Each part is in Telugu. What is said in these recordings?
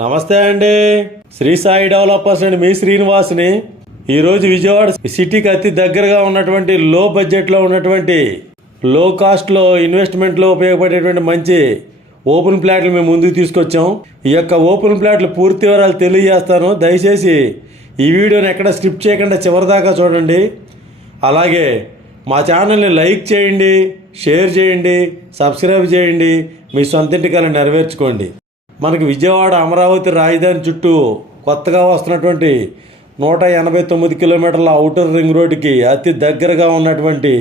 నమస్తే అండి. శ్రీ సాయి డెవలపర్స్ అండి మీ శ్రీనివాస్ని. ఈరోజు విజయవాడ సిటీకి అతి దగ్గరగా ఉన్నటువంటి లో బడ్జెట్లో ఉన్నటువంటి లో కాస్ట్లో ఇన్వెస్ట్మెంట్లో ఉపయోగపడేటువంటి మంచి ఓపెన్ ప్లాట్లు మేము ముందుకు తీసుకొచ్చాం. ఈ యొక్క ఓపెన్ ప్లాట్లు పూర్తి వివరాలు తెలియజేస్తాను. దయచేసి ఈ వీడియోని ఎక్కడ స్కిప్ చేయకుండా చివరిదాకా చూడండి. అలాగే మా ఛానల్ని లైక్ చేయండి షేర్ చేయండి సబ్స్క్రైబ్ చేయండి మీ సొంత కళ నెరవేర్చుకోండి. మనకి విజయవాడ అమరావతి రాజధాని చుట్టూ కొత్తగా వస్తున్నటువంటి నూట ఎనభై తొమ్మిది కిలోమీటర్ల అవుటర్ రింగ్ రోడ్డుకి అతి దగ్గరగా ఉన్నటువంటి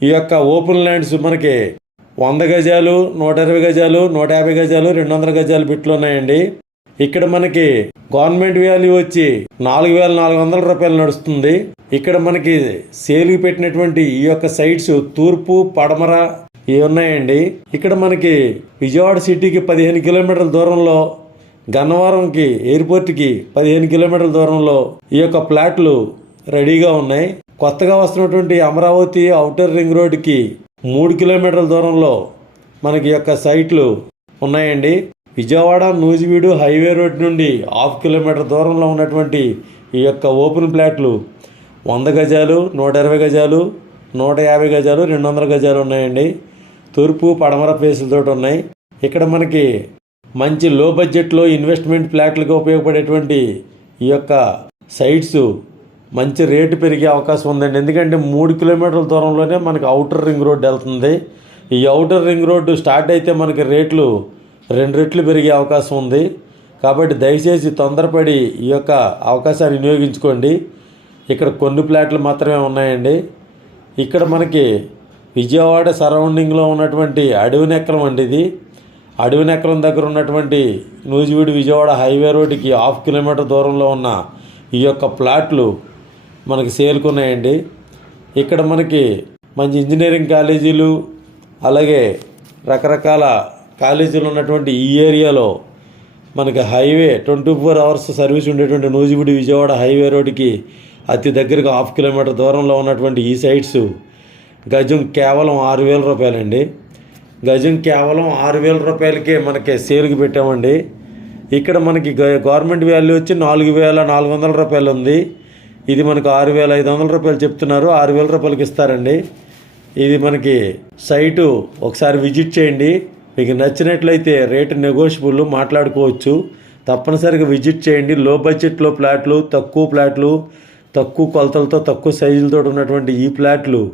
ఈ యొక్క ఓపెన్ ల్యాండ్స్ మనకి వంద గజాలు నూట ఇరవై గజాలు నూట యాభై గజాలు రెండు వందల గజాలు బిట్లు ఉన్నాయండి. ఇక్కడ మనకి గవర్నమెంట్ వాల్యూ వచ్చి నాలుగు వేల నాలుగు వందల రూపాయలు నడుస్తుంది. ఇక్కడ మనకి సేల్కి పెట్టినటువంటి ఈ యొక్క సైట్స్ తూర్పు పడమర ఇవి ఉన్నాయండి? ఇక్కడ మనకి విజయవాడ సిటీకి పదిహేను కిలోమీటర్ల దూరంలో గన్నవరంకి ఎయిర్పోర్ట్కి పదిహేను కిలోమీటర్ల దూరంలో ఈ యొక్క ప్లాట్లు రెడీగా ఉన్నాయి. కొత్తగా వస్తున్నటువంటి అమరావతి అవుటర్ రింగ్ రోడ్డుకి మూడు కిలోమీటర్ల దూరంలో మనకి యొక్క సైట్లు ఉన్నాయండి. విజయవాడ నూజివీడు హైవే రోడ్ నుండి హాఫ్ కిలోమీటర్ దూరంలో ఉన్నటువంటి ఈ యొక్క ఓపెన్ ప్లాట్లు వంద గజాలు నూట ఇరవై గజాలు నూట యాభై గజాలు రెండు వందల గజాలు ఉన్నాయండి. తూర్పు పడమర ఫేసులతో ఉన్నాయి. ఇక్కడ మనకి మంచి లో బడ్జెట్లో ఇన్వెస్ట్మెంట్ ఫ్లాట్లుగా ఉపయోగపడేటువంటి ఈ యొక్క సైట్స్ మంచి రేటు పెరిగే అవకాశం ఉందండి. ఎందుకంటే మూడు కిలోమీటర్ల దూరంలోనే మనకి అవుటర్ రింగ్ రోడ్ వెళ్తుంది. ఈ అవుటర్ రింగ్ రోడ్డు స్టార్ట్ అయితే మనకి రేట్లు రెండు రెట్లు పెరిగే అవకాశం ఉంది. కాబట్టి దయచేసి తొందరపడి ఈ యొక్క అవకాశాన్ని వినియోగించుకోండి. ఇక్కడ కొన్ని ప్లాట్లు మాత్రమే ఉన్నాయండి. ఇక్కడ మనకి విజయవాడ సరౌండింగ్లో ఉన్నటువంటి అడవి నెక్కలం అండి ఇది. అడవి నెక్కలం దగ్గర ఉన్నటువంటి నూజివీడు విజయవాడ హైవే రోడ్డుకి హాఫ్ కిలోమీటర్ దూరంలో ఉన్న ఈ యొక్క ప్లాట్లు మనకి సేల్కున్నాయండి ఇక్కడ మనకి మంచి ఇంజనీరింగ్ కాలేజీలు అలాగే రకరకాల కాలేజీలు ఉన్నటువంటి ఈ ఏరియాలో మనకి highway twenty four hours service ఉండేటువంటి నూజివీడు విజయవాడ హైవే రోడ్డుకి అతి దగ్గరగా హాఫ్ కిలోమీటర్ దూరంలో ఉన్నటువంటి ఈ సైట్స్ గజం కేవలం ఆరు వేల రూపాయలండి. గజం కేవలం ఆరు వేల రూపాయలకే మనకి సేల్కి పెట్టామండి. ఇక్కడ మనకి గ- గవర్నమెంట్ వాల్యూ వచ్చి నాలుగు వేల నాలుగు వందల రూపాయలు ఉంది ఇది మనకు ఆరు వేల ఐదు వందల రూపాయలు చెప్తున్నారు. ఆరు వేల రూపాయలకి ఇస్తారండి. ఇది మనకి సైటు ఒకసారి విజిట్ చేయండి. మీకు నచ్చినట్లయితే రేటు నెగోషియబుల్ మాట్లాడుకోవచ్చు. తప్పనిసరిగా విజిట్ చేయండి. లో బడ్జెట్లో ప్లాట్లు తక్కువ ప్లాట్లు తక్కువ కొలతలతో తక్కువ సైజులతో ఉన్నటువంటి ఈ ప్లాట్లు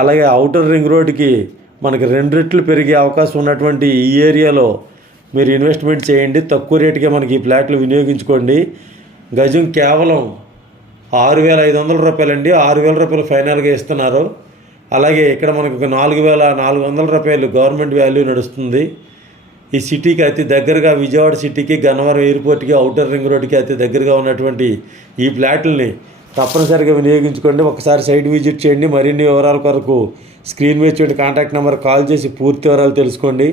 అలాగే అవుటర్ రింగ్ రోడ్డుకి మనకి రెండు రెట్లు పెరిగే అవకాశం ఉన్నటువంటి ఈ ఏరియాలో మీరు ఇన్వెస్ట్మెంట్ చేయండి. తక్కువ రేటుకే మనకి ఈ ప్లాట్లు వినియోగించుకోండి. గజం కేవలం ఆరు వేల ఐదు వందల రూపాయలండి. ఆరు వేల రూపాయలు ఫైనల్గా ఇస్తున్నారు. అలాగే ఇక్కడ మనకు ఒక నాలుగు వేల నాలుగు వందల రూపాయలు గవర్నమెంట్ వాల్యూ నడుస్తుంది. ఈ సిటీకి అతి దగ్గరగా విజయవాడ సిటీకి గన్నవరం ఎయిర్పోర్ట్కి అవుటర్ రింగ్ రోడ్కి అతి దగ్గరగా ఉన్నటువంటి ఈ ప్లాట్లని తప్పనిసరిగా వినియోగించుకోండి. ఒకసారి సైట్ విజిట్ చేయండి. మరిన్ని వివరాల కొరకు స్క్రీన్ మీద చూడండి కాంటాక్ట్ నెంబర్ కాల్ చేసి పూర్తి వివరాలు తెలుసుకోండి.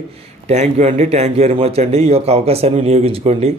థ్యాంక్ యూ అండి. థ్యాంక్ యూ వెరీ మచ్ అండి. ఈ యొక్క అవకాశాన్ని వినియోగించుకోండి.